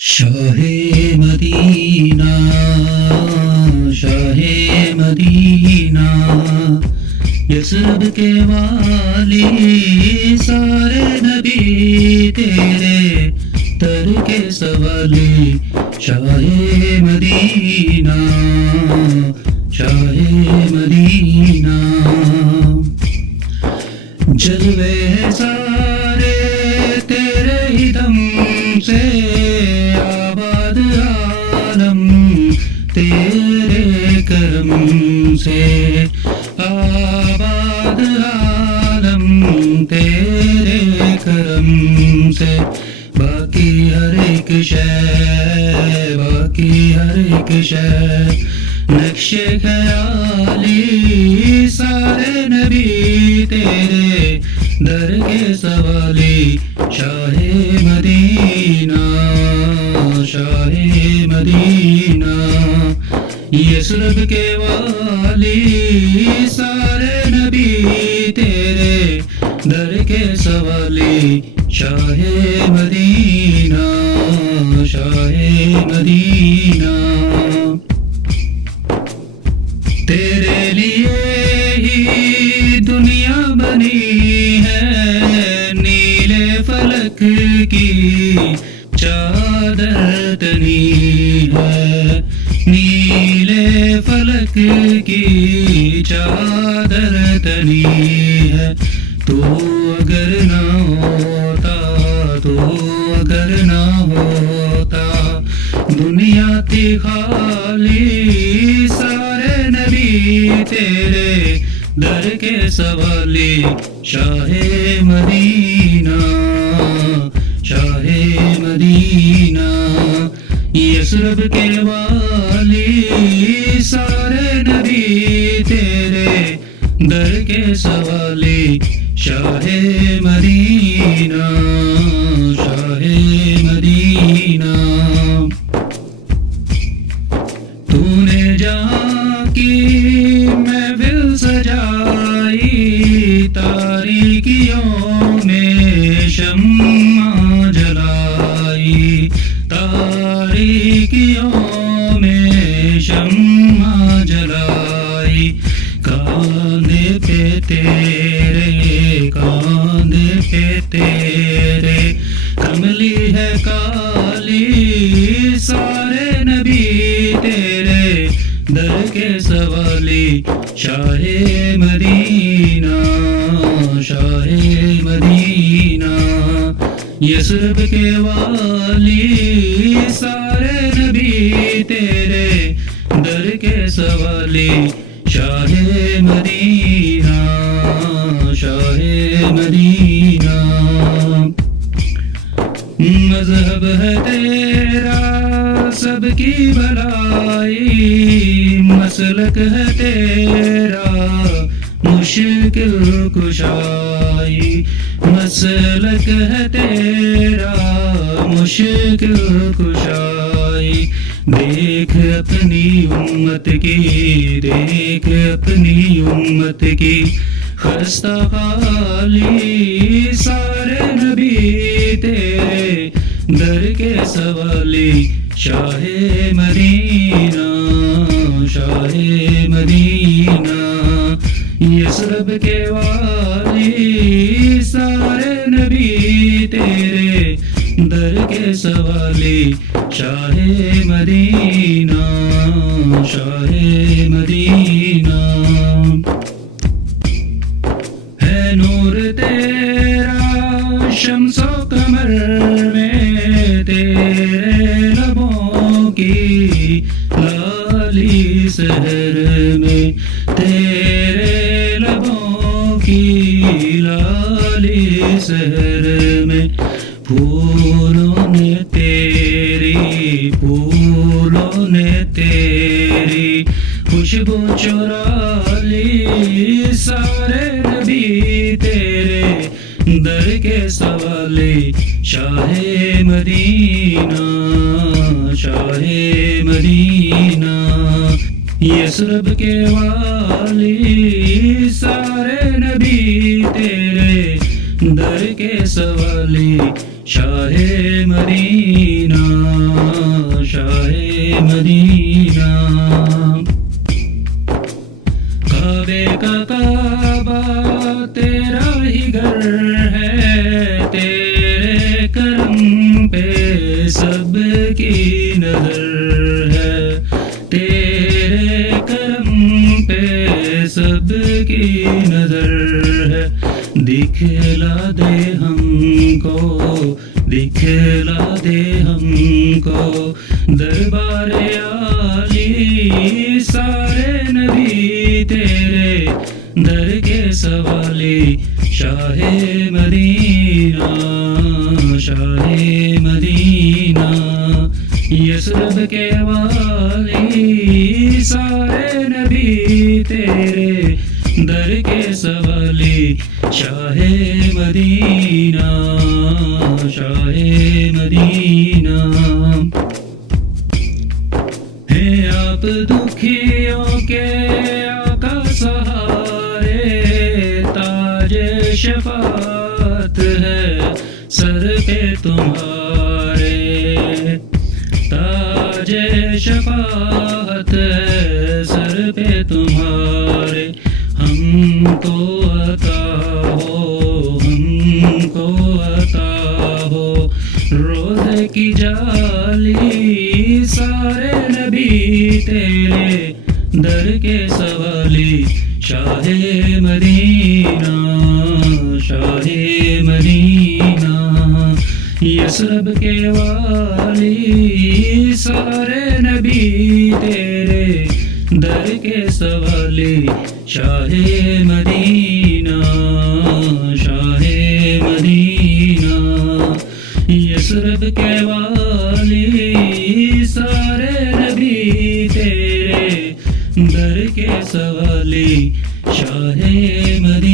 شاہ مدینہ، شاہ مدینہ، یثرب کے والی، سارے نبی تیرے در کے سوالی، شاہ مدینہ، شاہ مدینہ، جلوے سارے تیرے ہی دم سے، آباد عالم تیرے کرم سے، آباد عالم تیرے کرم سے، باقی ہر ایک شے، باقی ہر ایک شے، نقش خیالی، سارے نبی تیرے در کے سوالی، شاہ مدینہ، شاہ مدینہ، یثرب کے والی، سارے نبی تیرے در کے سوالی، شاہ مدینہ، شاہ مدینہ، تیرے لیے ہی دنیا بنی ہے، نیلے فلک کی چادر تنی ہے، نیلے فلک کی چادر تنی ہے، تو اگر نہ ہوتا، تو اگر نہ ہوتا، دنیا تھی خالی، سارے نبی تیرے در کے سوالی، شاہ مدینہ، شاہ مدینہ، یثرب کے والی، سارے نبی تیرے در کے سوالی، شاہ مدینہ، شاہ مدینہ، تو نے جہاں کی محفل سجائی، تاریکیوں میں شمع جلائی، تاریکیوں میں شمع جلائی، کاندھے پہ تیرے، کاندھے پہ تیرے، کملی ہے کالی، سارے نبی تیرے در کے سوالی، شاہ مدینہ، شاہ مدینہ، یثرب کے والی، سارے نبی تیرے در کے سوالی، شاہ مدینہ، شاہ مدینہ، مذہب ہے تیرا سب کی بھلائی، مسلک ہے تیرا مشکل کشائی، مسلک ہے تیرا مشکل کشائی، دیکھ اپنی امت کی، دیکھ اپنی امت کی خستہ حالی، سارے نبی تیرے در کے سوالی، شاہ مدینہ، شاہ مدینہ، یثرب کے والی، سارے نبی تیرے در کے سوالی، شاہ مدینہ، شاہ مدینہ، ہے نور تیرا شمس و قمر میں، تیرے لبوں کی لالی سحر میں، تیرے لبوں کی لالی سحر میں، پھولوں نے تیری، پھولوں نے تیری خوشبو چرا لی، سارے نبی تیرے در کے سوالی، شاہ مدینہ، شاہ مدینہ، یثرب کے والی، سارے نبی تیرے در کے سوالی، شاہ مدینہ مدینہ کعبے کا کعبہ تیرا ہی گھر ہے تیرے کرم پہ سب کی نظر ہے تیرے کرم پہ سب کی نظر ہے دکھلا دے ہم کو دکھلا دے ہم کو دربار عالی سارے نبی تیرے در کے سوالی شاہ مدینہ شاہ مدینہ یثرب کے والی سارے نبی تیرے در کے سوالی شاہ مدینہ شاہ مدینہ ہیں آپ دکھیوں کے آقا سہارے تاج شفاعت ہے سر پہ تمہارے تاج شفاعت ہے سر پہ تمہارے ہم کو عطا ہو روزے کی جالی سارے نبی تیرے در کے سوالی شاہ مدینہ شاہ مدینہ یثرب کے والی سارے نبی تیرے در کے سوالی شاہ مدینہ شاہ مدینہ یثرب کے والی سارے نبی تیرے در کے سوالی شاہ مدینہ